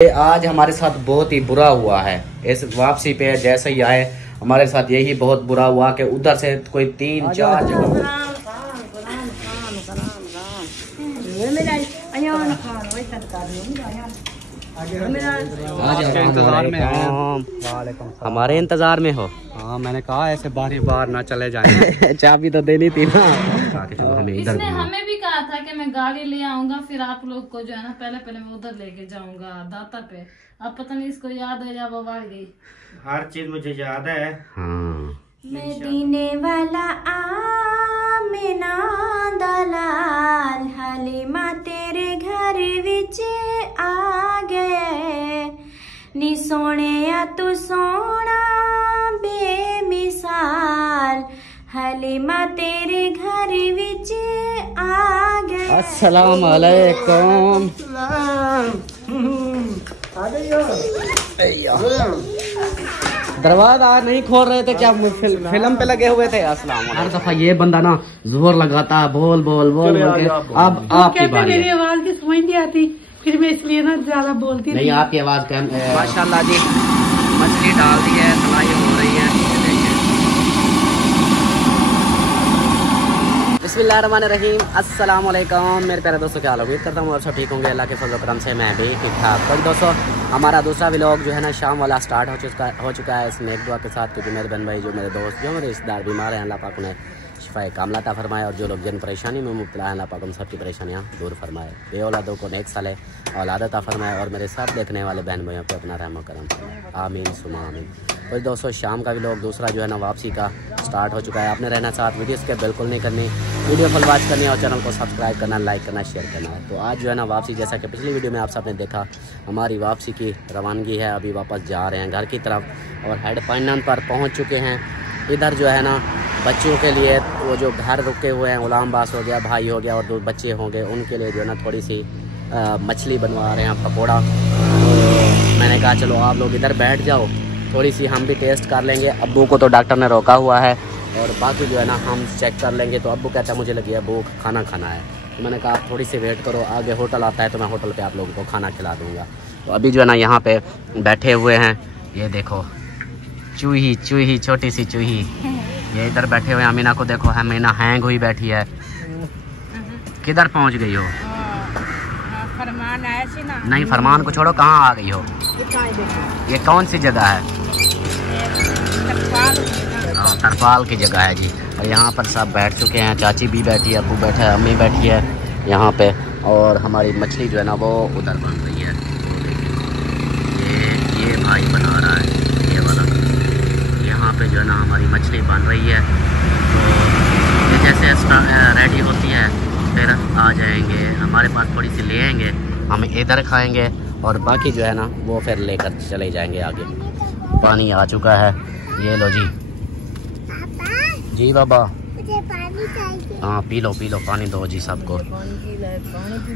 आज हमारे साथ बहुत ही बुरा हुआ है। इस वापसी पे जैसे ही आए हमारे साथ यही बहुत बुरा हुआ कि उधर से कोई 3-4 जगह हमारे इंतजार में हो। हाँ मैंने कहा ऐसे बार ना चले जाए। चाबी तो देनी थी ना। चलो हमें इधर इसने हमें भी कहा था कि मैं गाड़ी ले आऊंगा, फिर आप लोग को जो है ना पहले मैं उधर लेके जाऊंगा दाता पे। अब पता नहीं इसको याद है या वो बढ़ गई। हर चीज मुझे याद है। हाँ। मदीने वाला आमिना दलाल हलीमा तेरे घर विच आ गए नी सोने तू सोना बेमिसाल हलीमा तेरे घर विच आ गए। अस्सलाम वालेकुम। दरवाजा नहीं खोल रहे थे क्या? फिल्म पे लगे हुए थे। अस्सलाम वालेकुम। हर दफा ये बंदा ना जोर लगाता है, बोल बोल बोल बोल के। अब आपकी बारी है। मेरी आवाज की समझ नहीं आती, फिर मैं इसलिए ना ज्यादा बोलती नहीं। आपकी आवाज माशाल्लाह जी। मछली डाल दी है, तलाई हो रही है। बिस्मिल्लाहिर्रहमानिर्रहीम। अस्सलाम वालेकुम मेरे प्यारे दोस्तों, क्या हाल? उम्मीद करता हूँ आप सब ठीक होंगे। अल्लाह के फजल करम से मैं भी ठीक ठाक। तो दोस्तों हमारा दूसरा व्लॉग जो है ना शाम वाला स्टार्ट हो चुका है इस नेक दुआ के साथ, क्योंकि मेरे बहन भाई जो मेरे दोस्त जो मेरे रिश्तेदार बीमार हैं, अल्लाह पाक उन्हें शिफाए कामला अता फरमाए, और जो लोग जिन परेशानी में मुब्तला हैं अल्लाह पाक उन सबकी परेशानियाँ दूर फरमाए। बे औलादों को नेक साले औलाद अता फरमाए, और मेरे साथ देखने वाले बहन भाइयों पे अपना रहम करम फरमाए। आमीन सुमा आमीन। तो दोस्तों शाम का व्लॉग दूसरा जो है ना वापसी का स्टार्ट हो चुका है। आपने रहना साथ, वीडियो स्किप बिल्कुल नहीं करनी, वीडियो फुल वॉच करनी है और चैनल को सब्सक्राइब करना, लाइक करना, शेयर करना है। तो आज जो है ना वापसी, जैसा कि पिछली वीडियो में आप सबने देखा, हमारी वापसी की रवानगी है। अभी वापस जा रहे हैं घर की तरफ और हेड फाइनल पर पहुंच चुके हैं। इधर जो है ना बच्चों के लिए वो जो घर रुके हुए हैं, गुलाम बास हो गया, भाई हो गया और 2 बच्चे होंगे, उनके लिए जो है ना थोड़ी सी मछली बनवा रहे हैं, पकौड़ा। तो मैंने कहा चलो आप लोग इधर बैठ जाओ, थोड़ी सी हम भी टेस्ट कर लेंगे। अब्बू को तो डॉक्टर ने रोका हुआ है और बाकी जो है ना हम चेक कर लेंगे। तो अब्बू कहता है मुझे लगी है भूख, खाना खाना है। तो मैंने कहा आप थोड़ी सी वेट करो, आगे होटल आता है तो मैं होटल पे आप लोगों को खाना खिला दूँगा। तो अभी जो है ना यहाँ पे बैठे हुए हैं, ये देखो चूही चूही, छोटी सी चूही ये इधर बैठे हुए हैं। अमीना को देखो, अमीना हैंग हुई बैठी है। किधर पहुँच गई हो? फरमान आया सी ना। नहीं फरमान को छोड़ो, कहाँ आ गई हो? ये कौन सी जगह है? तरपाल की जगह है जी। और यहाँ पर सब बैठ चुके हैं, चाची भी बैठी है, अब्बू बैठा है, अम्मी बैठी है यहाँ पे, और हमारी मछली जो है ना वो उधर बन रही है। ये भाई बना रहा है ये वाला। यहाँ पे जो है ना हमारी मछली बन रही है। तो ये जैसे रेडी होती है फिर आ जाएंगे हमारे पास, थोड़ी सी ले आएंगे, हम इधर खाएंगे और बाकी जो है ना वो फिर लेकर चले जाएंगे आगे। पानी आ चुका है, ये लो जी। जी बाबा मुझे पानी चाहिए। हाँ पी लो पानी दो जी सबको,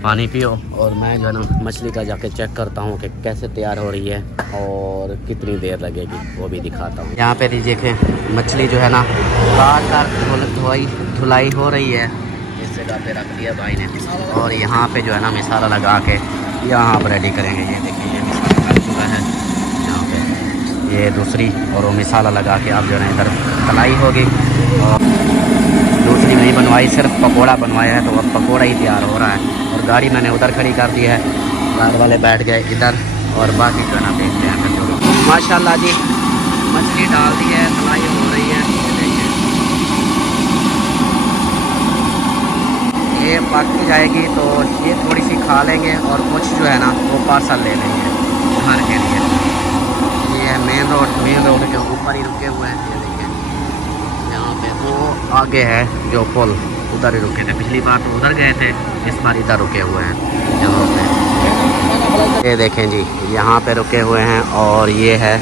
पानी पियो। और मैं जो है ना मछली का जाके चेक करता हूँ कि कैसे तैयार हो रही है और कितनी देर लगेगी, वो भी दिखाता हूँ। यहाँ पे देखें मछली जो है ना काट धुलाई हो रही है, इस जगह पे रख दिया भाई ने। और यहाँ पे जो है ना मसाला लगा के यहाँ पर रेडी करेंगे। ये देखिए ये मसाला लग चुका है यहाँ पे, ये दूसरी, और वो मसाला लगा के आप जो है ना इधर तलाई होगी। और दूसरी नहीं बनवाई, सिर्फ पकोड़ा बनवाया है, तो अब पकोड़ा ही तैयार हो रहा है। और गाड़ी मैंने उधर खड़ी कर दी है, कार वाले बैठ गए इधर, और बाकी जो है ना देखते हैं फिर जो। माशाल्लाह जी मछली डाल दी है, तलाई हो रही है। ये पक जाएगी तो ये थोड़ी सी खा लेंगे और कुछ जो है ना वो पार्सल ले लेंगे घर के लिए। ये है मेन रोड के ऊपर ही रुके हुए हैं। ये देखिए यहाँ पे वो आगे है जो पुल, उधर ही रुके थे। पिछली बार तो उधर गए थे, इस बार इधर रुके हुए हैं यहाँ पे। ये देखें जी यहाँ पे रुके हुए हैं, और ये है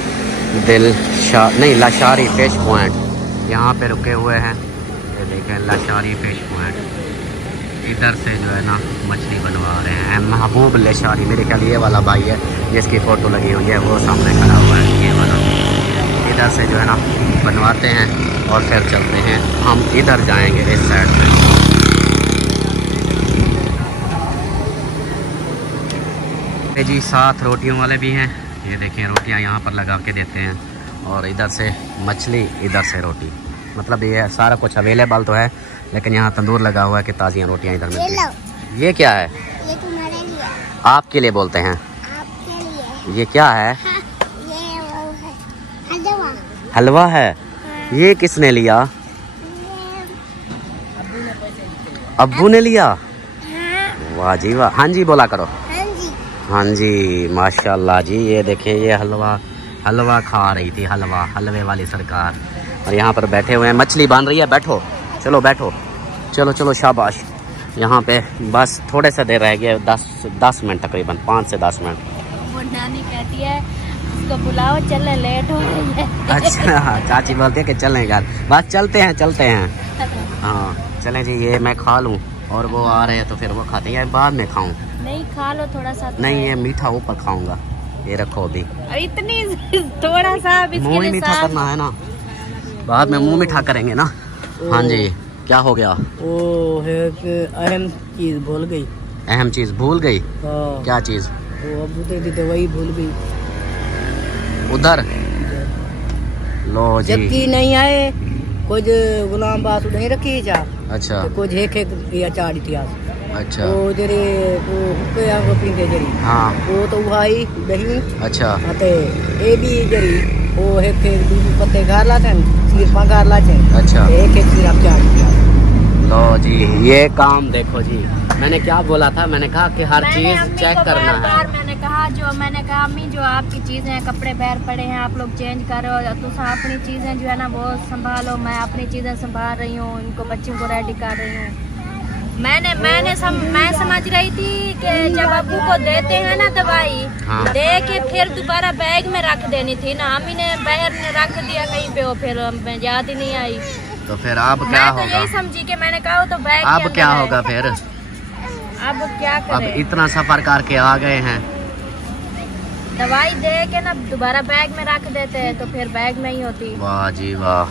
लाशारी फिश पॉइंट, यहाँ पे रुके हुए हैं। ये देखें लाशारी फिश पॉइंट, इधर से जो है ना मछली बनवा रहे हैं। महबूब लाशारी, मेरे ख्याल ये वाला भाई है जिसकी फ़ोटो लगी हुई है, वो सामने खड़ा हुआ है ये वाला। इधर से जो है ना बनवाते हैं और फिर चलते हैं, हम इधर जाएंगे इस साइड से। ये जी 7 रोटियों वाले भी हैं। ये देखिए रोटियां यहाँ पर लगा के देते हैं और इधर से मछली, इधर से रोटी। मतलब ये सारा कुछ अवेलेबल तो है, लेकिन यहाँ तंदूर लगा हुआ है कि ताज़ी रोटियाँ इधर मिलती हैं। ये क्या है? ये तुम्हारे लिए, आपके लिए बोलते हैं। आपके लिए। ये क्या है? ये वो है हलवा। हलवा है। ये किसने लिया? अब्बू ने लिया। वाह जी वाह। हाँ जी बोला करो। हाँ जी। हाँ जी माशाल्लाह जी। ये देखिए ये हलवा खा रही थी, हलवे वाली सरकार। और यहाँ पर बैठे हुए हैं, मछली बन रही है। बैठो, चलो बैठो, चलो चलो शाबाश। यहाँ पे बस थोड़े से देर रह गए, 10 मिनट तकरीबन, 5 से 10 मिनट। वो नानी कहती है उसको बुलाओ, चले लेट हो गई है। अच्छा चाची बोलती है कि चलें यार, बस चलते हैं। हाँ चलें जी। ये मैं खा लूँ और वो आ रहे हैं तो फिर वो खाते हैं, बाद में खाऊं? नहीं खा लो थोड़ा सा। नहीं ये मीठा ऊपर खाऊंगा। ये रखो अभी, इतनी थोड़ा सा मुँह ही मीठा करना है ना, बाद में मुँह मीठा करेंगे ना। हाँ जी क्या हो गया? वो है कि अहम चीज भूल गई। अहम चीज भूल गई? हाँ। क्या चीज? वो अबू दी दवाई भूल गई। उधर लो जी। जबकि नहीं आए कुछ गुलाम बास नहीं रखी जा। अच्छा तो कुछ एक अचार इतिहास। अच्छा वो जरे वो हुक्के आंगो पींदे जरी। हाँ वो तो उहाई दही। अच्छा अते ए भी जरी वो एक पत्ते घर लाते सिर पा घर लाते। अच्छा एक सिर अचार। लो जी ये काम देखो जी। मैंने क्या बोला था? मैंने कहा कि हर चीज चेक करना है। मैंने कहा अम्मी जो आपकी चीजें हैं, कपड़े पैर पड़े हैं, आप लोग चेंज करो, तुम अपनी चीजें जो है ना वो संभालो। मैं अपनी चीजें संभाल रही हूँ, इनको बच्चों को रेडी कर रही हूँ। मैं समझ रही थी कि जब अब्बू को देते हैं ना दवाई, हाँ। दे के फिर दोबारा बैग में रख देनी थी ना। अम्मी ने बाहर रख दिया कहीं पे, वो फिर याद ही नहीं आई। तो फिर अब क्या मैं तो होगा? यही समझी कि मैंने कहा तो बैग अब के अंदर क्या है। होगा फिर? अब क्या अब करें? इतना सफर करके आ गए हैं, दवाई दे के ना दोबारा बैग में रख देते हैं तो फिर बैग में ही होती। वाह जी वाह।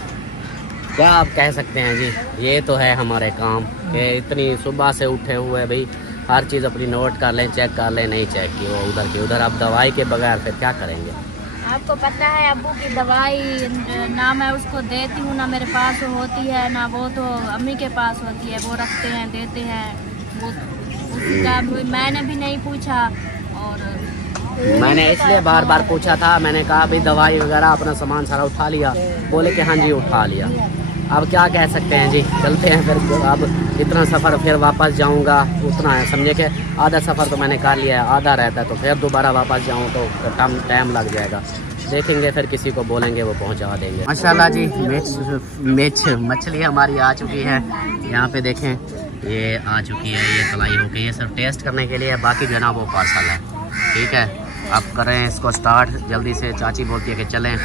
क्या आप कह सकते हैं जी, ये तो है हमारे काम कि इतनी सुबह से उठे हुए भाई हर चीज़ अपनी नोट कर लें, चेक कर लें। नहीं चेक की वो उधर की उधर। अब दवाई के बगैर फिर क्या करेंगे? आपको पता है अब्बू की दवाई ना मैं उसको देती हूँ, ना मेरे पास होती है, ना वो तो अम्मी के पास होती है। वो रखते हैं, देते हैं। वो उसका मैंने भी नहीं पूछा और मैंने इसलिए बार बार पूछा था। मैंने कहा भाई दवाई वगैरह अपना सामान सारा उठा लिया? बोले कि हाँ जी उठा लिया। अब क्या कह सकते हैं जी, चलते हैं फिर। अब इतना सफ़र फिर वापस जाऊंगा उतना है, समझे कि आधा सफ़र तो मैंने कर लिया है, आधा रहता है तो फिर दोबारा वापस जाऊं तो टाइम लग जाएगा। देखेंगे फिर किसी को बोलेंगे वो पहुंचा देंगे। माशाल्लाह जी मछली हमारी आ चुकी है। यहाँ पे देखें ये आ चुकी है, ये तलाई हो गई है। सिर्फ टेस्ट करने के लिए, बाकी जो है ना वो पार्सल है। ठीक है अब करें इसको स्टार्ट जल्दी से। चाची बोलती है कि चलें।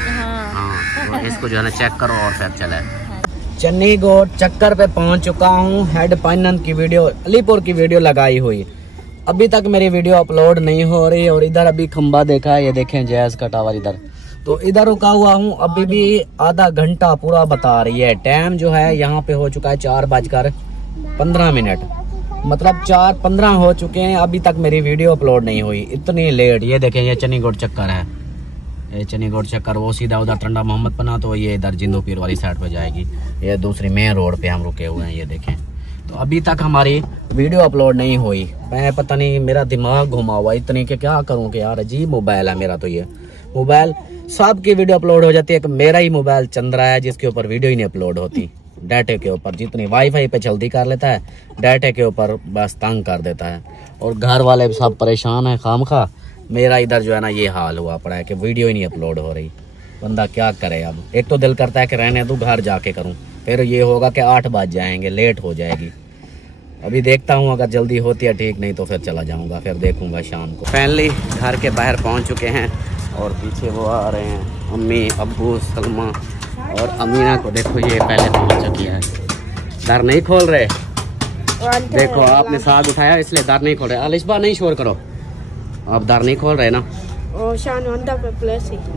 हाँ तो इसको जो है ना चेक करो और फिर चले। चन्नीगढ़ चक्कर पे पहुंच चुका हूँ। हेड पाइनन की वीडियो, अलीपुर की वीडियो लगाई हुई, अभी तक मेरी वीडियो अपलोड नहीं हो रही। और इधर अभी खंबा देखा है, ये देखें जैज का टावर इधर, तो इधर रुका हुआ हूँ। अभी भी आधा घंटा पूरा बता रही है। टाइम जो है यहाँ पे हो चुका है 4:15। मतलब 4:15 हो चुके हैं, अभी तक मेरी वीडियो अपलोड नहीं हुई, इतनी लेट। ये देखें ये चन्नीगढ़ चक्कर है, ये चन्नीगढ़ चक्कर। वो सीधा उधर टंडा मोहम्मद पना, तो ये इधर जिंदू पीर वाली साइड पे जाएगी। ये दूसरी मेन रोड पे हम रुके हुए हैं, ये देखें। तो अभी तक हमारी वीडियो अपलोड नहीं हुई। मैं पता नहीं, मेरा दिमाग घुमा हुआ इतनी कि क्या करूं कि यार अजीब मोबाइल है मेरा। तो ये मोबाइल सबकी वीडियो अपलोड हो जाती है, कि मेरा ही मोबाइल चंद्रा है जिसके ऊपर वीडियो ही नहीं अपलोड होती। डाटे के ऊपर जितनी वाईफाई पे जल्दी कर लेता है, डाटे के ऊपर बस तंग कर देता है। और घर वाले सब परेशान है खामखा। मेरा इधर जो है ना ये हाल हुआ पड़ा है कि वीडियो ही नहीं अपलोड हो रही। बंदा क्या करे अब। एक तो दिल करता है कि रहने दूं, घर जाके करूं, फिर ये होगा कि 8 बज जाएंगे, लेट हो जाएगी। अभी देखता हूं, अगर जल्दी होती है ठीक, नहीं तो फिर चला जाऊंगा, फिर देखूंगा शाम को। फाइनली घर के बाहर पहुंच चुके हैं और पीछे वो आ रहे हैं अम्मी, अब्बू, सलमा और अमीना को देखो ये पहले पहुंच चुकी है। दर नहीं खोल रहे, देखो आपने साग उठाया इसलिए दर नहीं खोल रहे। अलिशबा नहीं शोर करो, आप दर नहीं खोल रहे ना।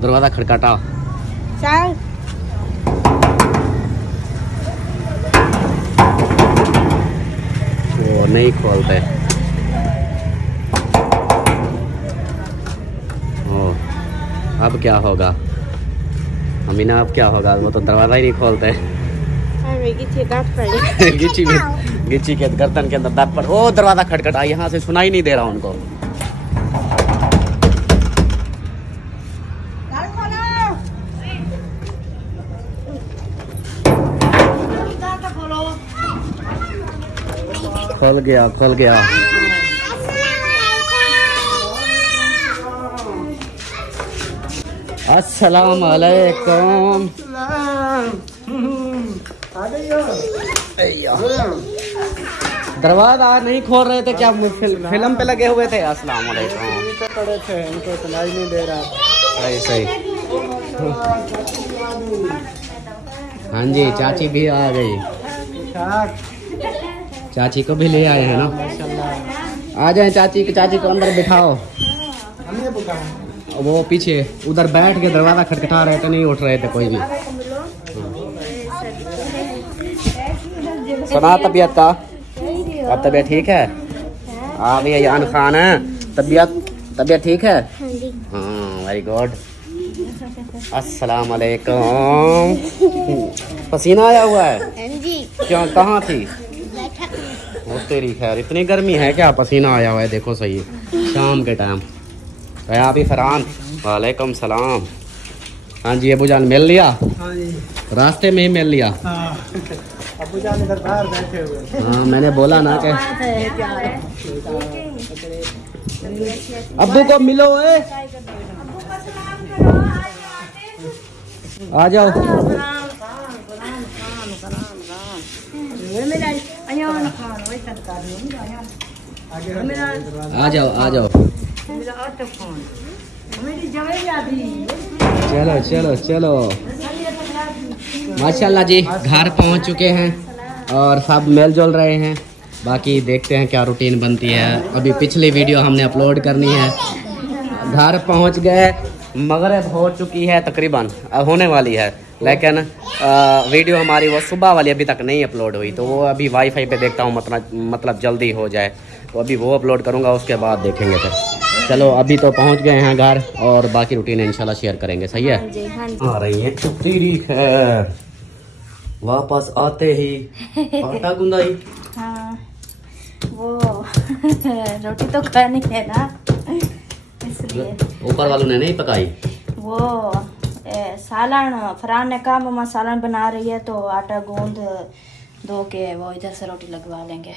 दरवाजा खड़काटा। वो नहीं खोलते। अब क्या होगा अमीना, अब क्या होगा? वो तो दरवाजा ही नहीं खोलते। गिच्ची के गर्दन के अंदर दांत पड़। ओ दरवाजा खटखटा, यहाँ से सुनाई नहीं दे रहा उनको। खोल गया, खोल गया। अस्सलाम वालेकुम। दरवाजा नहीं खोल रहे थे क्या? फिल्म पे लगे हुए थे। अस्सलाम वालेकुम। पड़े थे, इनको सुनाई नहीं दे रहा। सही सही। हाँ जी, चाची भी आ गई। चाची को भी ले आए हैं ना। आ जाए चाची को अंदर बिठाओ। वो पीछे उधर बैठ के दरवाजा खटखटा रहे थे, नहीं उठ रहे थे कोई भी। सुना तबीयत का? अब तबीयत ठीक है? आप ये यान खान है। तबीयत ठीक है? हाँ, वेरी गुड। अस्सलाम वालेकुम। पसीना आया हुआ है? क्या, कहाँ थी? वो तेरी खैर, इतनी गर्मी है क्या? पसीना आया हुआ है, देखो सही शाम के टाइम। आप ही फरहान, वालेकुम सलाम। हाँ जी, अबू जान मिल लिया? हाँ जी, रास्ते में ही मिल लिया। अबू जान इधर बाहर बैठे हुए। हाँ, मैंने बोला ना कि अब्बू को मिलो। आ जाओ, आ जाओ, आ जाओ। चलो चलो चलो। माशाल्लाह जी, घर पहुंच चुके हैं और सब मिल जुल रहे हैं। बाकी देखते हैं क्या रूटीन बनती है। अभी पिछली वीडियो हमने अपलोड करनी है। घर पहुंच गए, मगरिब हो चुकी है तकरीबन, होने वाली है, लेकिन वीडियो हमारी वो सुबह वाली अभी तक नहीं अपलोड हुई, तो वो अभी वाईफाई पे देखता हूँ, मतलब जल्दी हो जाए तो अभी वो अपलोड करूँगा, उसके बाद देखेंगे फिर। चलो अभी तो पहुँच गए हैं घर और बाकी रूटीन इंशाल्लाह शेयर करेंगे। सही है? आ रही है तेरी खैर। वापस आते ही आटा गुंदाई। हाँ, वो रोटी तो खानी है ना, इसलिए। ऊपर वालों ने नहीं पकाई? वो सालन फरहान ने कहा मम्मा सालन बना रही है, तो आटा गूंद दो के वो इधर से रोटी लगवा लेंगे।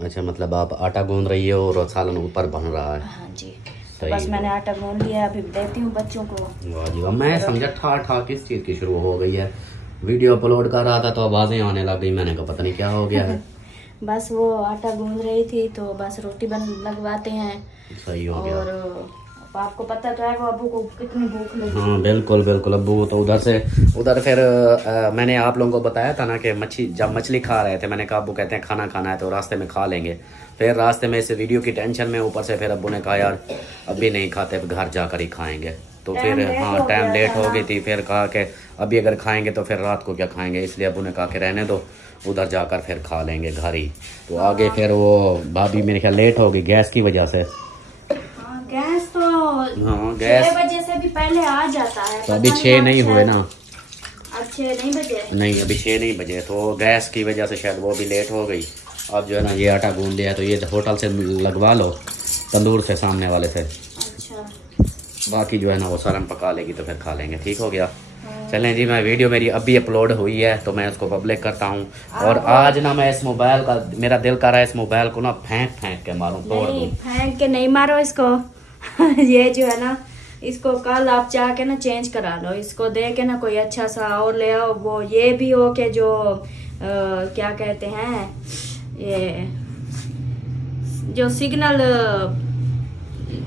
अच्छा, मतलब आप आटा गूंद रही है और सालन ऊपर बन रहा है? हाँ जी, तो बस मैंने आटा गूंद लिया, अभी देती हूँ बच्चों को। वाह जी वाह, मैं समझा ठा किस चीज़ की शुरू हो गई है। वीडियो अपलोड कर रहा था तो आवाज़ें आने लग गई, मैंने कहा पता नहीं क्या हो गया है। बस वो आटा गूंद रही थी, तो बस रोटी लगवाते हैं। सही हो गया। और आपको पता तो है वो अब्बू को कितनी भूख लगी। हाँ बिल्कुल बिल्कुल, अब्बू तो उधर फिर मैंने आप लोगों को बताया था ना कि जब मछली खा रहे थे, मैंने कहा अब्बू कहते हैं खाना खाना है तो रास्ते में खा लेंगे। फिर रास्ते में इस वीडियो की टेंशन में ऊपर से फिर अब्बू ने कहा यार अभी नहीं खाते, घर जाकर ही खाएंगे। तो फिर हाँ टाइम लेट हो गई थी, फिर कहा कि अभी अगर खाएंगे तो फिर रात को क्या खाएंगे, इसलिए अब्बू ने कहा कि रहने दो, उधर जाकर फिर खा लेंगे घर ही। तो आगे फिर वो भाभी मेरे ख्याल लेट हो गई गैस की वजह से। गैस तो हाँ गैस 6 बजे से भी पहले आ जाता है, तो अभी 6 नहीं हुए ना। अब 6 नहीं बजे? नहीं अभी 6 नहीं बजे, तो गैस की वजह से शायद वो भी लेट हो गई। अब जो है ना ये आटा गूंद लिया, तो ये होटल से लगवा लो, तंदूर से सामने वाले से। अच्छा, बाकी जो है ना वो सालन पका लेगी तो फिर खा लेंगे। ठीक हो गया? चलें जी, मैं वीडियो मेरी अभी अपलोड हुई है तो मैं उसको पब्लिक करता हूँ। और आज ना मैं इस मोबाइल का, मेरा दिल कर रहा है इस मोबाइल को ना फेंक के मारूं, तोड़ दूं। फेंक के नहीं मारो इसको। ये जो है ना, इसको कल आप चाह के ना चेंज करा लो, इसको दे के ना कोई अच्छा सा और ले आओ। वो ये भी हो के जो क्या कहते हैं, ये जो सिग्नल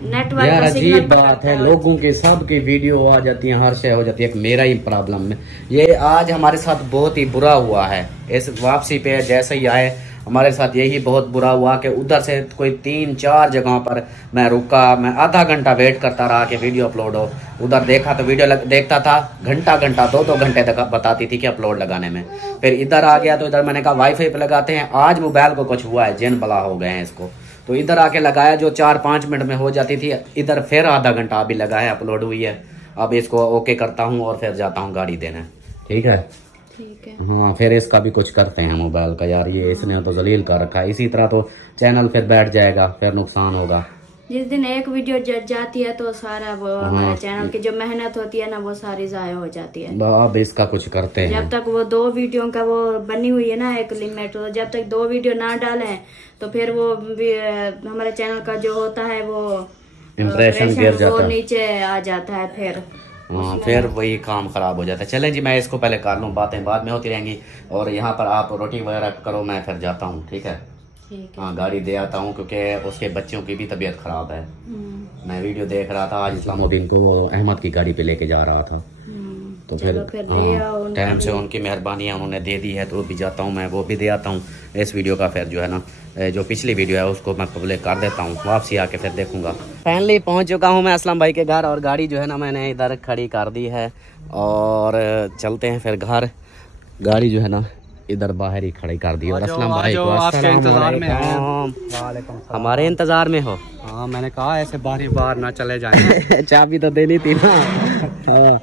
नेटवर्क। यार अजीब बात है, लोगों के सब की वीडियो आ जाती है, हर शय हो जाती है, एक मेरा ही प्रॉब्लम में। ये आज हमारे साथ बहुत ही बुरा हुआ है, इस वापसी पे जैसे ही आए हमारे साथ यही बहुत बुरा हुआ कि उधर से कोई 3-4 जगहों पर मैं रुका, मैं आधा घंटा वेट करता रहा कि वीडियो अपलोड हो। उधर देखा तो वीडियो देखता था, घंटा 2-2 घंटे तक बताती थी कि अपलोड लगाने में। फिर इधर आ गया तो इधर मैंने कहा वाईफाई पे लगाते हैं, आज मोबाइल को कुछ हुआ है, जिन बला हो गए हैं इसको, तो इधर आके लगाया, जो 4-5 मिनट में हो जाती थी, इधर फिर आधा घंटा अभी लगा है, अपलोड हुई है। अब इसको ओके करता हूँ और फिर जाता हूँ गाड़ी देने। ठीक है, ठीक है। हाँ, फिर इसका भी कुछ करते हैं मोबाइल का यार, ये इसने तो जलील कर रखा है। इसी तरह तो चैनल फिर बैठ जाएगा, फिर नुकसान होगा। जिस दिन एक वीडियो जट जाती है तो सारा वो हमारे चैनल की जो मेहनत होती है ना वो सारी जाया हो जाती है। अब इसका कुछ करते हैं। जब तक वो 2 वीडियो का वो बनी हुई है ना एक लिमिट, तो जब तक 2 वीडियो ना डालें तो फिर वो हमारे चैनल का जो होता है वो इम्प्रेशन गिर जाता है, नीचे आ जाता है। फिर वही काम खराब हो जाता है। चलें जी, मैं इसको पहले कर लूँ, बातें बाद में होती रहेंगी। और यहाँ पर आप रोटी वगैरह करो, मैं फिर जाता हूँ। ठीक है, हाँ, गाड़ी दे आता हूँ क्योंकि उसके बच्चों की भी तबीयत खराब है। मैं वीडियो देख रहा था आज इस्लामुद्दीन को, वो अहमद की गाड़ी पे लेके जा रहा था। तो फिर टाइम से उनकी मेहरबानी है, उन्होंने दे दी है, तो भी जाता हूँ मैं, वो भी दे आता हूँ। इस वीडियो का फिर जो है ना, जो पिछली वीडियो है उसको मैं पब्लिक कर देता हूँ, वापसी आके फिर देखूंगा। फाइनली पहुँच चुका हूँ मैं असलम भाई के घर, और गाड़ी जो है ना मैंने इधर खड़ी कर दी है और चलते हैं फिर घर। गाड़ी जो है ना इधर बाहर ही खड़ी कर दी। और असलम भाई को आपके इंतजार में हैं। हमारे इंतजार में हो? हाँ, मैंने कहा ऐसे बार ना चले जाए। चाबी तो देनी थी ना।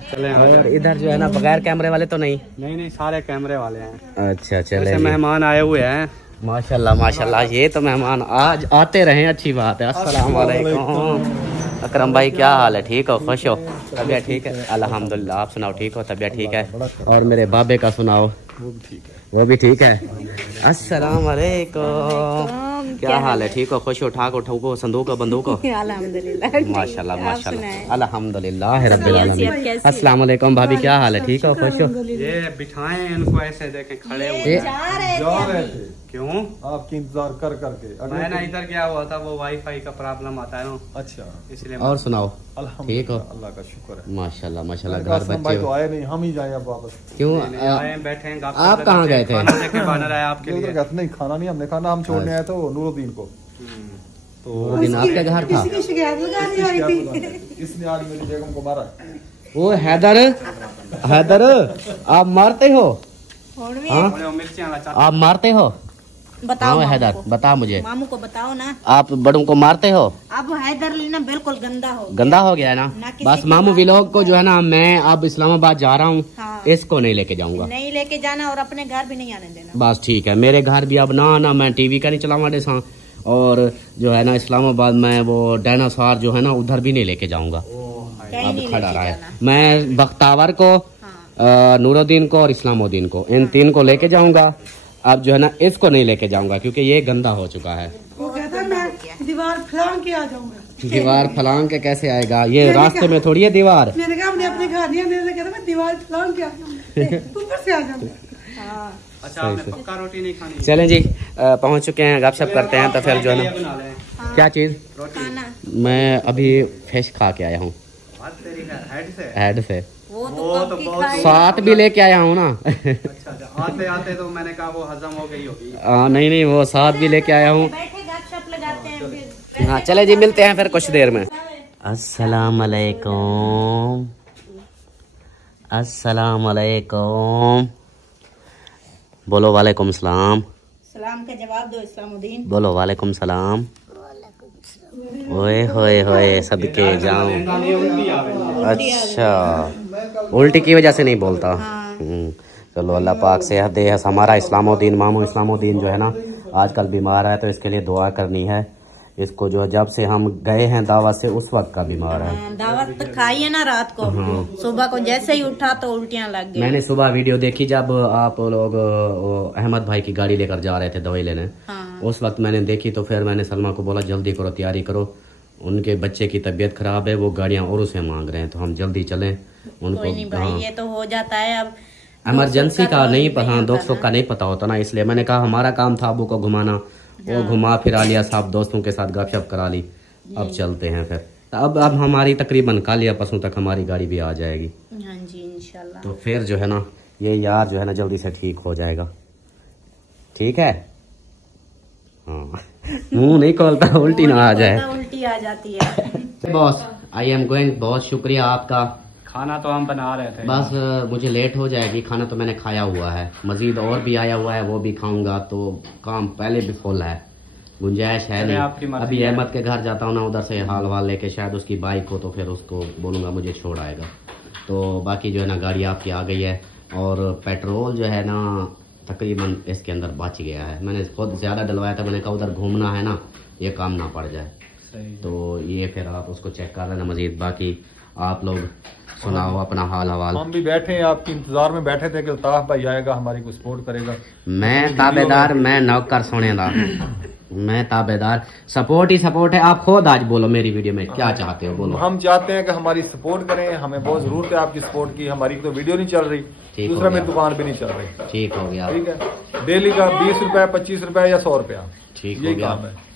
चले। और इधर जो है ना बगैर कैमरे वाले तो नहीं? नहीं, सारे कैमरे वाले हैं। अच्छा, चले। मेहमान आए हुए हैं। माशाल्लाह माशाल्लाह, ये तो मेहमान आज आते रहे, अच्छी बात है। अस्सलाम वालेकुम। अकरम भाई क्या हाल है? ठीक हो? खुश हो? तबीयत ठीक है? अल्हम्दुलिल्लाह। आप सुनाओ, ठीक हो? तबीयत ठीक है? और मेरे बाबे का सुनाओ। वो भी ठीक है। अस्सलाम वालेकुम। क्या हाल है? ठीक हो? खुश हो? ठाक हो? ठोको संदूक हो, बंदूक हो? अल्हम्दुलिल्लाह। माशाल्लाह माशाल्लाह, अल्हम्दुलिल्लाह रब्बिल आलमीन। अस्सलाम वालेकुम भाभी, क्या हाल है? ठीक हो? खुश हो? ये बिठाएं इनको, ऐसे देखें खड़े हुए। क्यों? आपकी इंतजार कर करके मैं ना इधर गया हुआ था, वो वाईफाई का प्रॉब्लम आता है ना। अच्छा, इसलिए। और सुनाओ, ठीक हो? अल्लाह का शुक्र है। माशाल्लाह माशाल्लाह। घर बच्चे तो आए नहीं, हम ही जाए अब वापस। क्यों आए बैठे हैं? आप कहाँ गए थे? आपके लिए नहीं, खाना नहीं हमने खाना, हम छोड़ने आए थे नूरुद्दीन को। तो वो दिन आपके घर था? इसने आज मेरी बेगम को मारा। वो हैदर आप मारते हो? आप मारते हो? बताओ हैदर, बता मुझे। मामू को बताओ ना। आप बड़ों को मारते हो? अब हैदर लेना बिल्कुल गंदा हो गया है ना। बस मामू व्लॉग को जो है ना, मैं अब इस्लामाबाद जा रहा हूँ। हाँ। इसको नहीं लेके जाऊंगा। नहीं लेके जाना और अपने घर भी नहीं आने देना। बस ठीक है, मेरे घर भी अब ना आना, मैं टीवी का नहीं चलावा दे सा। और जो है ना इस्लामाबाद में वो डायनासोर जो है ना उधर भी नहीं लेके जाऊंगा। अब खड़ा रहा है। मैं बख्तावर को, नूरुद्दीन को और इस्लामुद्दीन को, इन 3 को लेके जाऊंगा। अब जो है ना इसको नहीं लेके जाऊंगा क्योंकि ये गंदा हो चुका है। वो कहता मैं दीवार फलांग के आ जाऊंगा। दीवार फलांग के कैसे आएगा? ये रास्ते में थोड़ी है दीवार। मैंने कहा अपने घर नहीं आने, कहता मैं दीवार फलांग के आ जाऊंगा, ऊपर से आ जाऊंगा। अच्छा, आपने पक्का रोटी नहीं खानी? चलें जी, पहुंच चुके हैं, गपशप करते हैं। तो फिर जो है ना, क्या चीज? मैं अभी फिश खा के आया हूँ हेड से। वो तो साथ भी लेके आया हूँ ना। अच्छा, आते आते तो मैंने कहा वो हजम हो गई होगी। नहीं, वो साथ भी लेके आया हूँ। हाँ, चले जी, मिलते हैं फिर कुछ देर में। अस्सलाम वालेकुम। अस्सलाम वालेकुम। बोलो वालेकुम सलाम। सलाम का जवाब दो इस्लामुद्दीन। बोलो वालेकुम सलाम। ओए होए होए, सबके जाऊं। अच्छा, उल्टी की वजह से नहीं बोलता। चलो अल्लाह पाक सेहत दे। हमारा इस्लामुद्दीन, मामू इस्लामुद्दीन जो है ना आजकल बीमार है, तो इसके लिए दुआ करनी है। इसको जो जब से हम गए हैं दावत से उस वक्त का बीमार है। दावत तो खाई है ना रात को। सुबह को जैसे ही उठा तो उल्टियाँ लग गई। मैंने सुबह वीडियो देखी जब आप लोग अहमद भाई की गाड़ी लेकर जा रहे थे दवाई लेने। उस वक्त मैंने देखी, तो फिर मैंने सलमा को बोला जल्दी करो, तैयारी करो, उनके बच्चे की तबीयत खराब है, वो गाड़ियाँ और से मांग रहे हैं, तो हम जल्दी चलें उनको। कोई नहीं भाई, ये तो हो जाता है। अब इमरजेंसी का नहीं, हाँ, दोस्तों का नहीं पता होता ना, इसलिए मैंने कहा हमारा काम था अबू को घुमाना। वो घुमा फिरा लिया, साहब दोस्तों के साथ गपशप करा ली। अब चलते हैं फिर। अब हमारी तकरीबन कल या परसों तक हमारी गाड़ी भी आ जाएगी। हाँ जी, इंशाल्लाह। तो फिर जो है ना ये यार जो है ना जल्दी से ठीक हो जाएगा। ठीक है, हाँ। मुंह नहीं खोलता, उल्टी ना आ जाए। उल्टी आ जाती है। Boss, I am going. बहुत शुक्रिया आपका। खाना तो हम बना रहे थे। बस मुझे लेट हो जाएगी, खाना तो मैंने खाया हुआ है, मजीद और भी आया हुआ है, वो भी खाऊंगा, तो काम पहले भी फुल है। गुंजाइश है चलिए, नहीं। आपकी मर्जी अभी है। अहमद के घर जाता हूँ ना, उधर से हाल वाल लेके, शायद उसकी बाइक हो तो फिर उसको बोलूँगा मुझे छोड़ आएगा। तो बाकी जो है ना गाड़ी आपकी आ गई है, और पेट्रोल जो है ना तकरीबन इसके अंदर बच गया है। मैंने खुद ज़्यादा डलवाया था, मैंने कहा उधर घूमना है ना, ये काम ना पड़ जाए। तो ये फिर आप उसको चेक कर लेना मजीद। बाकी आप लोग सुनाओ अपना हाल हवाल। हम भी बैठे हैं, आपके इंतजार में बैठे थे कि अल्ताफ भाई आएगा, हमारी को सपोर्ट करेगा। मैं ताबेदार, मैं नौकर सुनेदा, मैं ताबेदार, सपोर्ट ही सपोर्ट है। आप खुद आज बोलो मेरी वीडियो में क्या चाहते हो, बोलो। हम चाहते हैं कि हमारी सपोर्ट करें, हमें बहुत जरूरत है आपकी सपोर्ट की। हमारी तो वीडियो नहीं चल रही, दूसरा मेरी दुकान पे नहीं चल रही। ठीक हो गया, ठीक है। डेली का 20 रुपए, 25 रुपए या 100 रुपया, ठीक हो यही गया। काम है।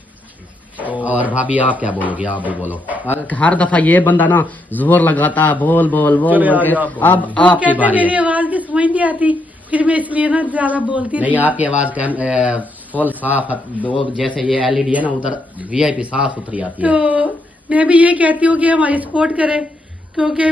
और भाभी आप क्या बोलोगे, आप भी बोलो। हर दफा ये बंदा ना जोर लगाता है, बोल बोल बोल चलिए, बोल के। आप बोलो। अब आपकी कहते बारी मेरी है। आवाज की समझ नहीं आती, फिर मैं इसलिए ना ज्यादा बोलती नहीं, आपकी आवाज फुल साफ, वो जैसे ये एलईडी है ना उधर वीआईपी साफ सुथरी आती है। तो मैं भी ये कहती हूँ कि हमारी सपोर्ट करे, क्योंकि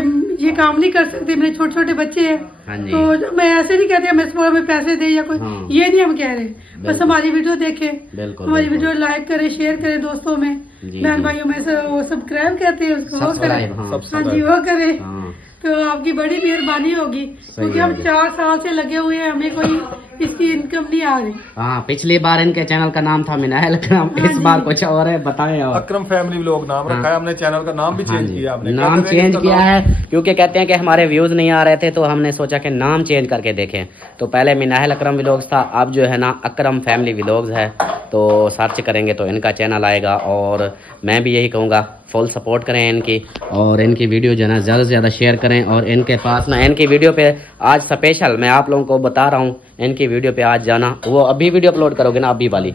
ये काम नहीं कर सकते, मेरे छोटे छोटे बच्चे हैं। हाँ जी। तो मैं ऐसे नहीं कहती हमें सपोर्ट में पैसे दे या कोई, हाँ। ये नहीं हम कह रहे। बस हमारी वीडियो देखे, बिल्कुल, हमारी बिल्कुल। वीडियो लाइक करे, शेयर करे दोस्तों में, जी, बहन जी। भाइयों में से वो सब्सक्राइब कहते हैं उसको, वो करे। सब्सक्राइब, हाँ, हाँ जी, वो करे। हाँ। तो आपकी बड़ी मेहरबानी होगी, क्योंकि हम 4 साल से लगे हुए हैं, हमें कोई इसकी इनकम नहीं आ रही। हाँ, पिछली बार इनके चैनल का नाम था मिनाइल अकरम, इस बार कुछ और है, बताएं। और अकरम फैमिली व्लॉग नाम रखा है हमने, चैनल का नाम भी हाँ चेंज जी, किया हमने। नाम चेंज किया है क्योंकि कहते हैं कि हमारे व्यूज नहीं आ रहे थे, तो हमने सोचा कि नाम चेंज करके देखें। तो पहले मिनाइल अकरम व्लॉग्स था, अब जो है ना अकरम फैमिली व्लॉग्स है। तो सर्च करेंगे तो इनका चैनल आएगा। और मैं भी यही कहूँगा, फुल सपोर्ट करें इनकी, और इनकी वीडियो जो है ना ज़्यादा से ज़्यादा शेयर करें। और इनके पास ना इनकी वीडियो पे आज स्पेशल मैं आप लोगों को बता रहा हूँ, इनकी वीडियो पे आज जाना, वो अभी वीडियो अपलोड करोगे ना अभी वाली,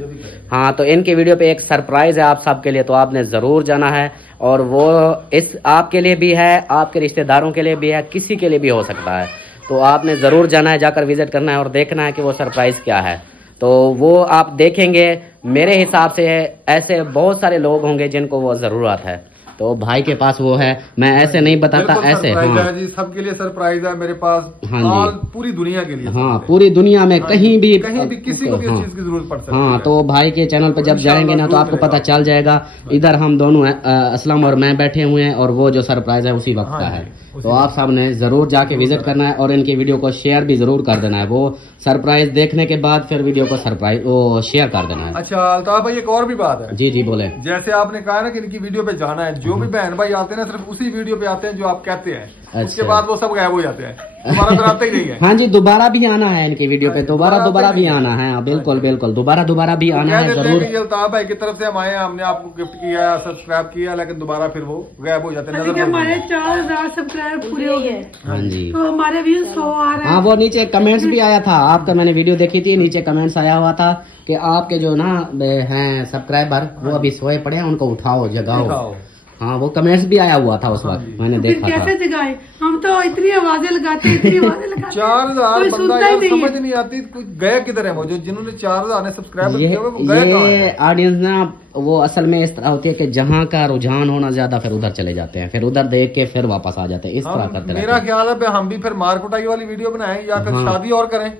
हाँ, तो इनकी वीडियो पे एक सरप्राइज है आप सबके लिए, तो आपने ज़रूर जाना है। और वो इस आपके लिए भी है, आपके रिश्तेदारों के लिए भी है, किसी के लिए भी हो सकता है। तो आपने ज़रूर जाना है, जाकर विजिट करना है और देखना है कि वो सरप्राइज़ क्या है। तो वो आप देखेंगे, मेरे हिसाब से ऐसे बहुत सारे लोग होंगे जिनको वो ज़रूरत है। तो भाई के पास वो है, मैं ऐसे नहीं बताता, ऐसे। सरप्राइज हाँ है जी, सबके लिए सरप्राइज है मेरे पास। हाँ जी। ऑल पूरी दुनिया के लिए। हाँ, पूरी दुनिया में कहीं भी किसी को भी हाँ, चीज की जरूरत पड़ सकती है। हाँ, तो भाई के चैनल पर जब जाएंगे ना तो आपको पता चल जाएगा। इधर हम दोनों असलम और मैं बैठे हुए हैं, और वो जो सरप्राइज है उसी वक्त का है। तो आप सब ने जरूर जाके विजिट करना है और इनकी वीडियो को शेयर भी जरूर कर देना है। वो सरप्राइज देखने के बाद फिर वीडियो को सरप्राइज वो शेयर कर देना है। अच्छा अल्ताफ भाई, एक और भी बात है। जी जी बोले। जैसे आपने कहा ना कि इनकी वीडियो पे जाना है, जो भी बहन भाई आते हैं ना सिर्फ उसी वीडियो पे आते हैं जो आप कहते हैं। अच्छा। उसके बाद वो सब गायब हो जाते हैं, दोबारा फिर आते ही नहीं है। हाँ जी, दोबारा भी आना है इनकी वीडियो पे, दोबारा भी आना है। हाँ, बिल्कुल बिल्कुल, दोबारा भी आना है जरूर। अल्ताफ भाई की तरफ से हम आए हैं, हमने आपको गिफ्ट किया, सब्सक्राइब किया, लेकिन दोबारा फिर वो गायब हो जाते हैं। अभी हमारे 4000 सब्सक्राइबर पूरे हो गए, हाँ जी। तो हमारे व्यूज 100 आ रहे हैं। हाँ, वो नीचे कमेंट्स भी आया था आपका, मैंने वीडियो देखी थी, नीचे कमेंट्स आया हुआ था कि आपके जो ना हैं सब्सक्राइबर वो अभी सोए पड़े हैं, उनको उठाओ जगाओ। हाँ, वो कमेंट्स भी आया हुआ था उस वक्त, मैंने देखा था। कैसे जगाए, हम तो इतनी आवाजें लगाते, इतनी आवाजें लगाते, 4000 कोई बंदा सुनता यार, ही नहीं समझ है। नहीं आती कोई गया किधर है। वो जो जिन्होंने 4000 ने सब्सक्राइबर किए हुए, वो गए कहाँ ये हैं? ऑडियंस ना वो असल में इस तरह होती है कि जहाँ का रुझान होना ज्यादा, फिर उधर चले जाते हैं, फिर उधर देख के फिर वापस आ जाते हैं, इस तरह करते रहते मेरा हैं। ख्याल है हम भी फिर मार कुटाई वाली वीडियो बनाएं या फिर हाँ। शादी और करें।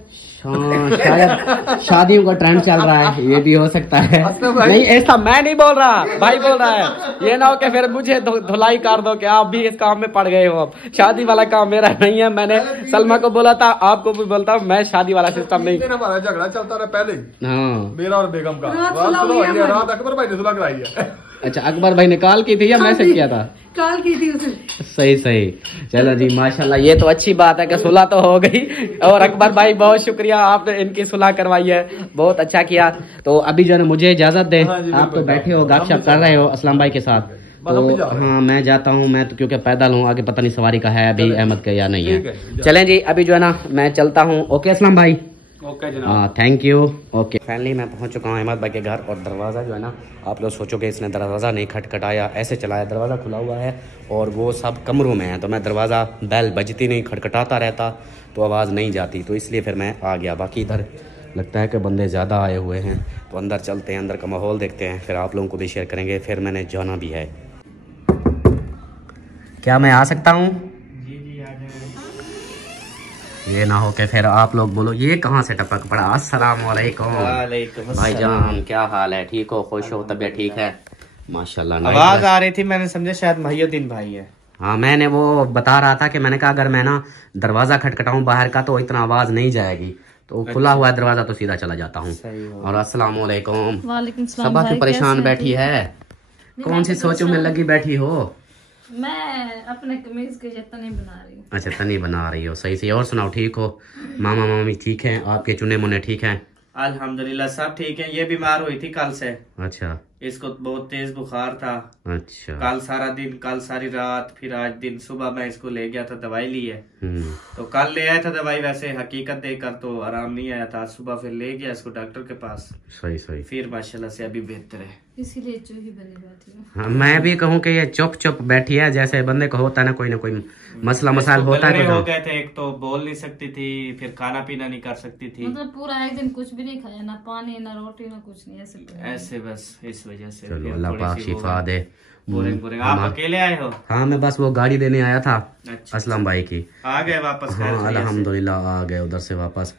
हाँ, शायद शादियों का ट्रेंड चल रहा है, ये भी हो सकता है। अच्छा भाई। नहीं, ऐसा मैं नहीं बोल रहा, भाई बोल रहा है। ये ना हो कि फिर मुझे धुलाई कर दो कि आप भी इस काम में पड़ गए हो। अब शादी वाला काम मेरा नहीं है, मैंने सलमा को बोला था, आपको भी बोलता हूँ, मैं शादी वाला सिस्टम नहीं। हमारा झगड़ा चलता रहा पहले ही, हाँ, मेरा और बेगम का। रात सुलह हुई है हमारी। रात अकबर भाई ने सुलह कराई है। अच्छा, अकबर भाई ने कॉल की थी या मैसेज किया था? कॉल की थी उसने। सही। चलो जी, माशाल्लाह, ये तो अच्छी बात है कि सुलह तो हो गई। और अकबर भाई बहुत शुक्रिया, आपने इनकी सुलह करवाई है, बहुत अच्छा किया। तो अभी जो है मुझे इजाजत दे, हाँ जी, आप तो बिल्कुल। बैठे हो गपशप कर रहे हो असलम भाई के साथ। हम भी तो जा रहे हैं। हाँ, मैं जाता हूँ, मैं तो क्योंकि पैदल हूँ, आगे पता नहीं सवारी का है अभी अहमद का या नहीं ठीक है। है, चलें जी, अभी जो है ना मैं चलता हूँ। ओके असलम भाई, ओके जनाब। हाँ, थैंक यू। ओके, फाइनली मैं पहुंच चुका हूँ अहमद भाई के घर। और दरवाज़ा जो है ना, आप लोग सोचोगे इसने दरवाज़ा नहीं खटखटाया, ऐसे चलाया, दरवाज़ा खुला हुआ है और वो सब कमरों में है। तो मैं दरवाज़ा बेल बजती नहीं, खटखटाता रहता तो आवाज़ नहीं जाती, तो इसलिए फिर मैं आ गया। बाकी इधर लगता है कि बंदे ज़्यादा आए हुए हैं, तो अंदर चलते हैं, अंदर का माहौल देखते हैं, फिर आप लोगों को भी शेयर करेंगे। फिर मैंने जाना भी है। क्या मैं आ सकता हूँ? ये ना हो के फिर आप लोग बोलो ये कहाँ से टपक पड़ा। अस्सलाम वालेकुम भाईजान, क्या हाल है? ठीक हो, खुश हो, तबीयत ठीक है? माशाल्लाह। आवाज आ रही थी, मैंने समझा शायद महियुद्दीन भाई है। हाँ, मैंने वो बता रहा था कि मैंने कहा अगर मैं ना दरवाजा खटखटाऊं बाहर का तो इतना आवाज नहीं जाएगी, तो खुला हुआ दरवाजा तो सीधा चला जाता हूँ। और अस्सलाम वालेकुम। सबा क्यों परेशान बैठी है? कौन सी सोचों में लगी बैठी हो? मैं अपने कमीज के तनी बना रही हूँ। अच्छा, तनी बना रही हो, सही से। और सुनाओ, ठीक हो? मामा मामी ठीक हैं? आपके चुने मुने ठीक हैं? अल्हम्दुलिल्लाह सब ठीक है। ये बीमार हुई थी कल से। अच्छा, इसको बहुत तेज बुखार था। अच्छा। कल सारा दिन, कल सारी रात, फिर आज दिन सुबह मैं इसको ले गया था, दवाई ली है। तो कल ले आया था दवाई, वैसे हकीकत देखकर तो आराम नहीं आया था। सुबह फिर ले गया इसको डॉक्टर के पास। सही सही। फिर माशाल्लाह से अभी बेहतर है। इसीलिए चूही बनी बैठी हूँ। हाँ, मैं भी कहूँ कि ये चुप चुप बैठी है, जैसे बंदे को होता है ना कोई मसला मसाल होता है। हो गए थे, एक तो बोल नहीं सकती थी, फिर खाना पीना नहीं कर सकती थी। मतलब पूरा एक दिन कुछ भी नहीं खाया, ना पानी ना रोटी ना कुछ नहीं, ऐसे बस इस वजह से। चलो अल्लाह पाक शिफा दे। बोरिंग। आप अकेले आए हो? हाँ, मैं बस वो गाड़ी देने आया था। अच्छा। असलम भाई की। आ गए वापस? हाँ अल्हम्दुलिल्लाह आ गए उधर से वापस।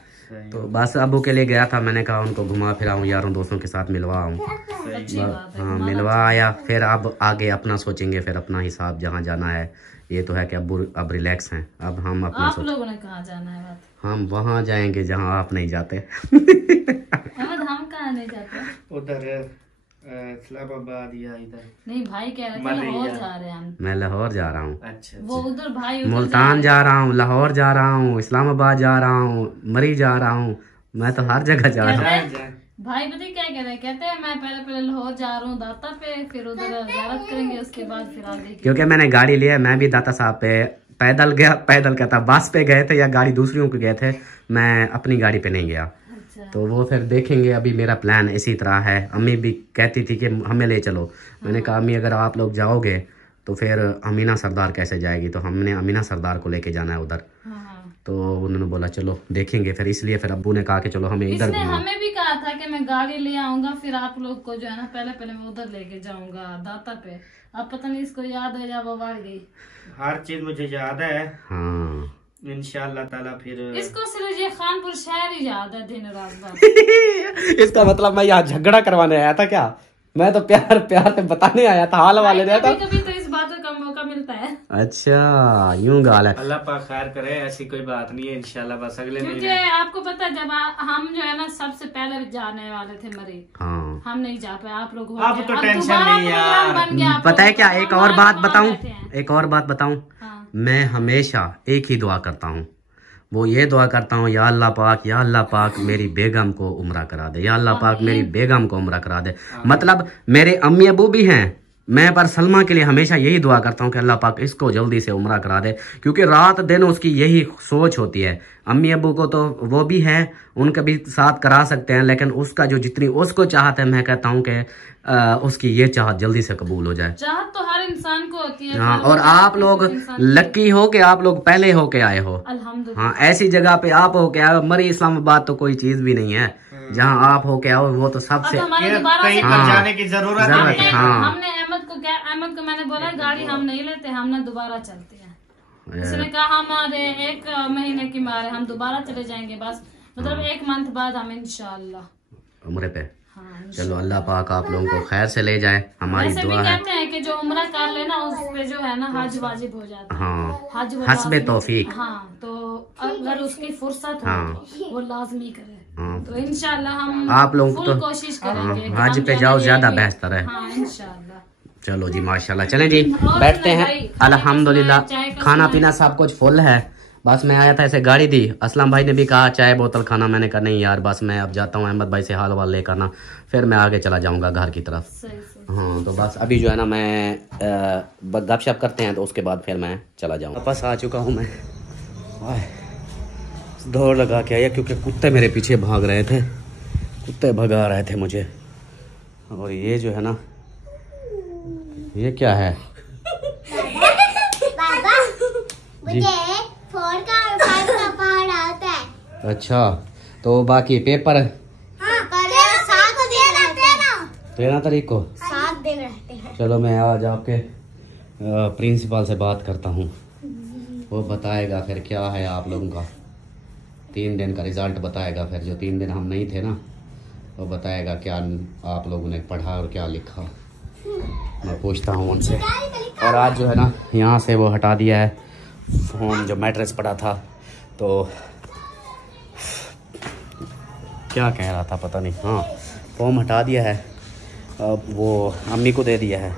तो बस अबू के लिए गया था, मैंने कहा उनको घुमा फिराऊं, यारों दोस्तों के साथ मिलवा आऊँ। हाँ, मिलवा आया। फिर अब आगे अपना सोचेंगे, फिर अपना हिसाब जहाँ जाना है। ये तो है कि अब रिलैक्स हैं। अब हम अपना आप लोगों ने कहाँ जाना है? बात हम वहाँ जाएंगे जहाँ आप नहीं जाते। हम कहाँ नहीं जाते? उधर इस्लामाबाद या इधर नहीं, भाई कह रहे थे लाहौर जा रहे हैं। मैं लाहौर जा रहा हूँ। अच्छा। वो उधर भाई मुल्तान जा रहा हूँ, लाहौर जा रहा हूँ, इस्लामाबाद जा रहा हूँ, मरी जा रहा हूँ, मैं तो हर जगह जा रहा हूँ। भाई पता क्या कह रहे हैं? कहते हैं मैं पहले लाहौर जा रहा हूँ दाता पे, फिर उधर ज़ियारत करेंगे, उसके बाद फिर आगे। क्योंकि मैंने गाड़ी लिया, मैं भी दाता साहब पे पैदल गया, पैदल कहता बस पे गए थे या गाड़ी दूसरियों के गए थे, मैं अपनी गाड़ी पे नहीं गया। तो वो फिर देखेंगे। अभी मेरा प्लान इसी तरह है। अम्मी भी कहती थी कि हमें ले चलो। मैंने कहा अम्मी अगर आप लोग जाओगे तो फिर अमीना सरदार कैसे जाएगी, तो हमने अमीना सरदार को लेके जाना है उधर। तो उन्होंने बोला चलो देखेंगे, फिर इसलिए फिर अब्बू ने कहा कि चलो हमें इधर। हमें भी कहा था कि मैं गाड़ी ले आऊंगा, फिर आप लोग को जो है ना पहले मैं उधर लेके जाऊंगा दाता पे। अब पता नहीं इसको याद है या वो बढ़ गई। हर चीज मुझे याद है। हाँ इंशाअल्लाह ताला। फिर इसको सिर्फ ये खानपुर शहर ही याद है दिन रात। इसका मतलब मैं यहाँ झगड़ा करवाने आया था क्या? मैं तो प्यार से बताने आया था, हाल वाले ने था। कभी तो इस बात का मौका मिलता है। अच्छा, यूं गाल है। अल्लाह पाक खैर करे, ऐसी कोई बात नहीं है इंशाल्लाह। बस अगले क्योंकि आपको पता है जब हम जो है ना सबसे पहले जाने वाले थे मरी। हाँ। हम नहीं जा पाए, आप लोग अब तो टेंशन नहीं यार। पता है क्या, एक और बात बताऊं, मैं हमेशा एक ही दुआ करता हूँ, वो ये दुआ करता हूँ, या अल्लाह पाक मेरी बेगम को उम्रा करा दे, या अल्लाह पाक मेरी बेगम को उम्रा करा दे। मतलब मेरे अम्मी अबू भी हैं, मैं पर सलमा के लिए हमेशा यही दुआ करता हूँ कि अल्लाह पाक इसको जल्दी से उम्रा करा दे, क्योंकि रात दिन उसकी यही सोच होती है। अम्मी अबू को तो वो भी हैं, उनका भी साथ करा सकते हैं, लेकिन उसका जो जितनी उसको चाहत है, मैं कहता हूँ कि उसकी ये चाहत जल्दी से कबूल हो जाए। चाहत तो हर इंसान को होती है। हाँ, और आप लोग लकी हो कि आप लोग पहले होके आए हो। अल्हम्दुलिल्लाह। हाँ, ऐसी जगह पे आप होके आए हो। मरी इस्लामाबाद तो कोई चीज भी नहीं है, जहाँ आप होके आओ वो तो सबसे कहीं पर जाने की जरूरत है। हमने अहमद को मैंने बोला गाड़ी हम नहीं लेते, हम ना दोबारा चलते हैं। उसने कहा हमारे 1 महीने की मारे हम दोबारा चले जाएंगे, बस मतलब 1 मंथ बाद हम इंशाअल्लाह उम्रे पे। चलो अल्लाह पाक आप लोगों को खैर से ले जाए, हमारी दुआ है। कहते हैं कि जो उम्रा कर लेना उस पे जो है ना हज वाजिब हो जाता है। हाँ, हज हस्बे तौफीक। हाँ, तो अगर उसकी फुर्सत हो तो वो लाजमी करे। हाँ, तो इंशाल्लाह हम आप लोग फुल कोशिश करेंगे। हज पे जाओ, ज्यादा बेहतर है। हाँ, इंशाल्लाह। चलो जी माशाल्लाह। चलें जी, बैठते हैं। अल्हम्दुलिल्लाह खाना पीना सब कुछ फुल है। बस मैं आया था, ऐसे गाड़ी दी। असलम भाई ने भी कहा चाय बोतल खाना, मैंने कहा नहीं यार बस मैं अब जाता हूँ अहमद भाई से हाल वाल लेकर ना, फिर मैं आगे चला जाऊँगा घर की तरफ। हाँ, तो बस अभी जो है ना मैं गपशप करते हैं, तो उसके बाद फिर मैं चला जाऊँगा। वापस आ चुका हूँ मैं, दौड़ लगा के आया क्योंकि कुत्ते मेरे पीछे भाग रहे थे, कुत्ते भगा रहे थे मुझे। और ये जो है ना, ये क्या है? बाबा, मुझे 4 का और 5 का पहाड़ आता है। अच्छा, तो बाकी पेपर? हाँ, 13 तारीख को 7 दिन रहते हैं। चलो मैं आज आपके प्रिंसिपल से बात करता हूँ, वो बताएगा फिर क्या है आप लोगों का। 3 दिन का रिज़ल्ट बताएगा। फिर जो 3 दिन हम नहीं थे ना, वो बताएगा क्या आप लोगों ने पढ़ा और क्या लिखा। मैं पूछता हूँ उनसे। और आज जो है ना, यहाँ से वो हटा दिया है फ़ोन, जो मैट्रेस पड़ा था। तो क्या कह रहा था पता नहीं, हाँ फ़ोम हटा दिया है। अब वो अम्मी को दे दिया है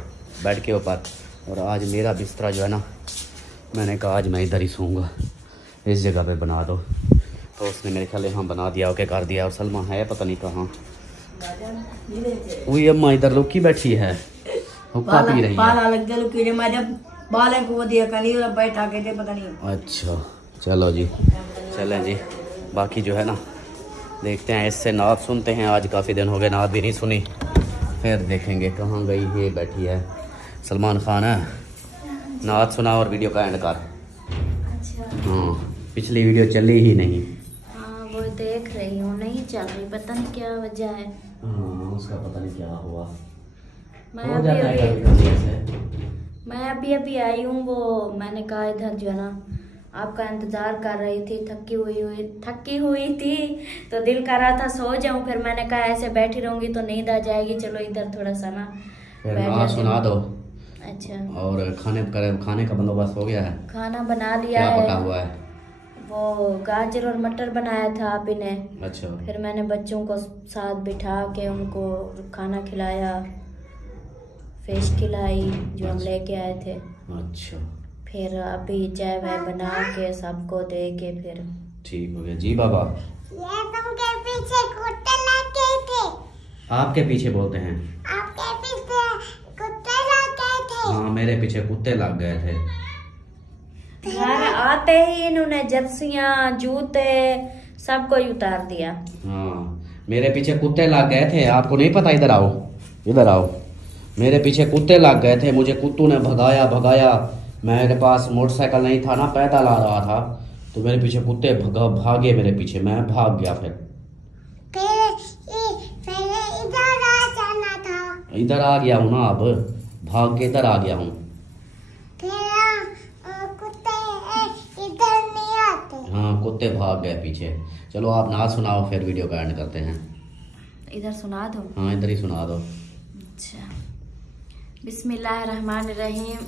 बेड के ऊपर। और आज मेरा बिस्तरा जो है ना, मैंने कहा आज मैं इधर ही सोऊंगा, इस जगह पे बना दो। तो उसने मेरे ख्याल यहाँ बना दिया, ओके कर दिया। और सलमा है पता नहीं कहाँ। वही अम्मा इधर लुकी बैठी है, हुक्का पी रही है। अच्छा चलो जी, चलें जी। बाकी जो है ना, देखते हैं, इससे नात सुनते हैं। आज काफ़ी दिन हो गए नात भी नहीं सुनी। फिर देखेंगे कहाँ गई है, बैठी है। सलमान खान है, नात सुना और वीडियो का एंड कर। हाँ, पिछली वीडियो चली ही नहीं। हाँ वो देख रही हूँ, नहीं चल रही, पता नहीं क्या वजह है। हाँ, उसका पता नहीं क्या हुआ। मैं अभी आई हूँ। वो मैंने कहा इधर जो है ना, आपका इंतजार कर रही थी, थकी हुई थी, तो दिल कर रहा था सो जाऊं। फिर मैंने कहा ऐसे बैठी रहूंगी तो नींद आ जाएगी, चलो इधर थोड़ा सा ना सुना दो। अच्छा, और खाने का बंदोबस्त हो गया है? खाना बना लिया क्या है। पका हुआ है? वो गाजर और मटर बनाया था आप ही ने। अच्छा। फिर मैंने बच्चों को साथ बिठा के उनको खाना खिलाया, फिश खिलाई जो हम लेके आए थे। अच्छा। फिर अभी चाय वाय बना के सबको दे के फिर ठीक हो गया जी। बाबा ये तुमके पीछे कुत्ते लगे थे। आपके पीछे बोलते हैं? आपके पीछे कुत्ते लगे थे। हाँ, मेरे पीछे कुत्ते लग गए थे। घर आते ही इन्होंने जर्सियां, जूते सब को उतार दिया। हाँ, मेरे पीछे कुत्ते लग गए थे। आपको नहीं पता? इधर आओ, इधर आओ। मेरे पीछे कुत्ते लग गए थे, मुझे कुत्तों ने भगाया। मेरे पास मोटरसाइकिल नहीं था ना, पैदल आ रहा था, तो मेरे पीछे कुत्ते भागे मेरे पीछे, मैं भाग गया। फिर इधर आ जाना था। इधर आ गया हूँ ना, अब भाग के इधर आ गया हूँ। कुत्ते इधर नहीं आते। हाँ, कुत्ते भाग गए पीछे। चलो आप ना सुनाओ, फिर वीडियो का एंड करते हैं। इधर सुना दो? हाँ, इधर ही सुना दो। अच्छा, बिस्मिल्लाहिर्रहमानिर्रहीम।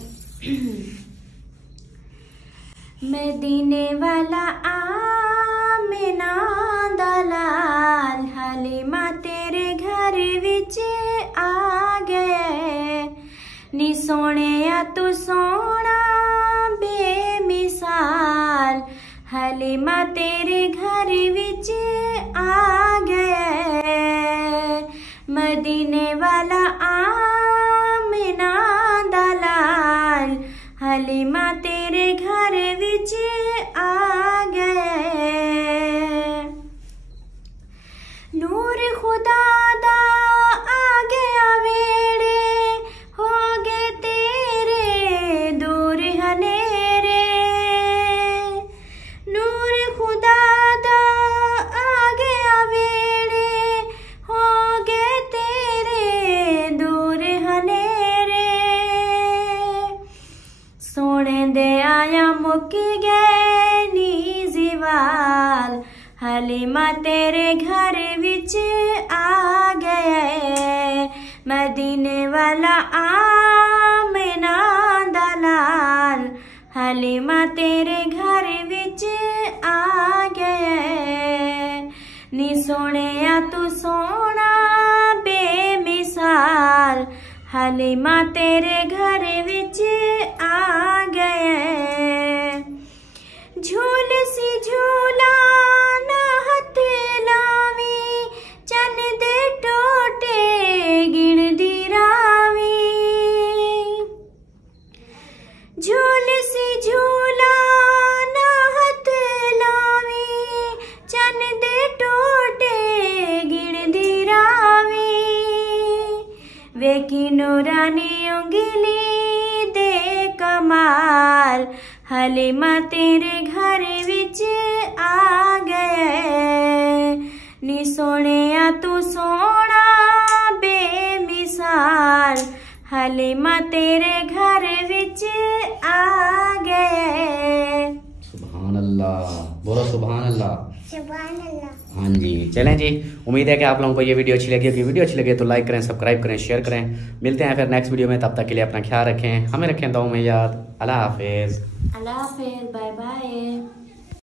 मदीने वाला आमिना दलाल, हलीमा तेरे घर विच आ गए। नी सोने तू सोना बेमिसाल, हलीमा तेरे घर विच आ गए। मदीने वाला आमिना दलाल, हलीमा तेरे घर विच आ गए। नूर खुदा दा आ गया वेड़े, हो गए तेरे दूर हनेरे। नूर खुदा दा आ गया वेड़े, हो गए तेरे दूर हनेरे। सोने दे आया मुक गए नी जीवाल, हलीमा तेरे घर विच आ गए। मदीने वाला आमिना दलाल, हलीमा तेरे घर विच आ गए। नी सोने तू सोना बेमिसाल, हलीमा तेरे घर विच आ गए। झूल सी झूला ना हथ लावी, चन दे टोटे गिण दी रावी। झूल सी झूला ना हथ लावी, चन दे टोटे गिण दी रावी। वेखी नूरानी उंगली दे कमाल, हलीमा तेरे घर विच आ गए। नी सोने तू सोना बेमिसाल, हलीमा तेरे घर विच आ गए। सुभान अल्लाह, बोलो सुभान अल्लाह। हाँ जी, चलें जी। उम्मीद है कि आप लोगों को ये वीडियो अच्छी लगी होगी। वीडियो अच्छी लगे तो लाइक करें, सब्सक्राइब करें, शेयर करें। मिलते हैं फिर नेक्स्ट वीडियो में, तब तक के लिए अपना ख्याल रखें, हमें रखें दुआ में याद। अल्लाह हाफिज़। अल्लाह हाफिज़, बाय बाय।